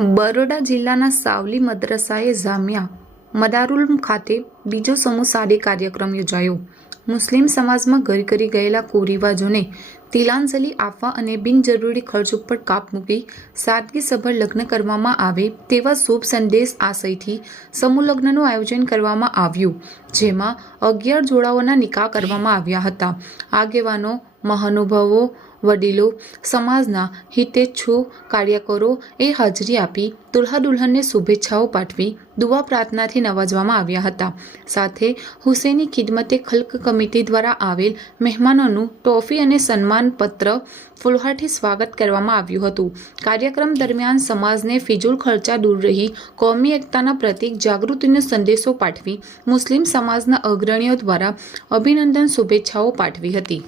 બરોડા જિલ્લાના સાવલી મદ્રસાએ જામિયા મદારુલ ખાતે બીજો સમૂહ સાદી કાર્યક્રમ યોજાયો. મુસ્લિમ સમાજમાં ઘર કરી ગયેલા કુરિવાજોને તિલાંજલિ આપવા અને બિનજરૂરી ખર્ચ ઉપર કાપ મૂકી સાદગીસભર લગ્ન કરવામાં આવે તેવા શુભ સંદેશ આશયથી સમૂહ લગ્નનું આયોજન કરવામાં આવ્યું, જેમાં 11 જોડાઓના નિકાહ કરવામાં આવ્યા હતા. આગેવાનો, મહાનુભાવો, વડીલો, સમાજના હિતેચ્છુ કાર્યકરોએ હાજરી આપી દુલ્હા દુલ્હનને શુભેચ્છાઓ પાઠવી દુઆ પ્રાર્થનાથી નવાજવામાં આવ્યા હતા. સાથે હુસૈની ખિદમતે ખલ્ક કમિટી દ્વારા આવેલ મહેમાનોનું ટોફી અને સન્માનપત્ર ફૂલહારથી સ્વાગત કરવામાં આવ્યું હતું. કાર્યક્રમ દરમિયાન સમાજને ફિજૂલ ખર્ચા દૂર રહી કોમી એકતાના પ્રતીક જાગૃતિનો સંદેશો પાઠવી મુસ્લિમ સમાજના અગ્રણીઓ દ્વારા અભિનંદન શુભેચ્છાઓ પાઠવી હતી.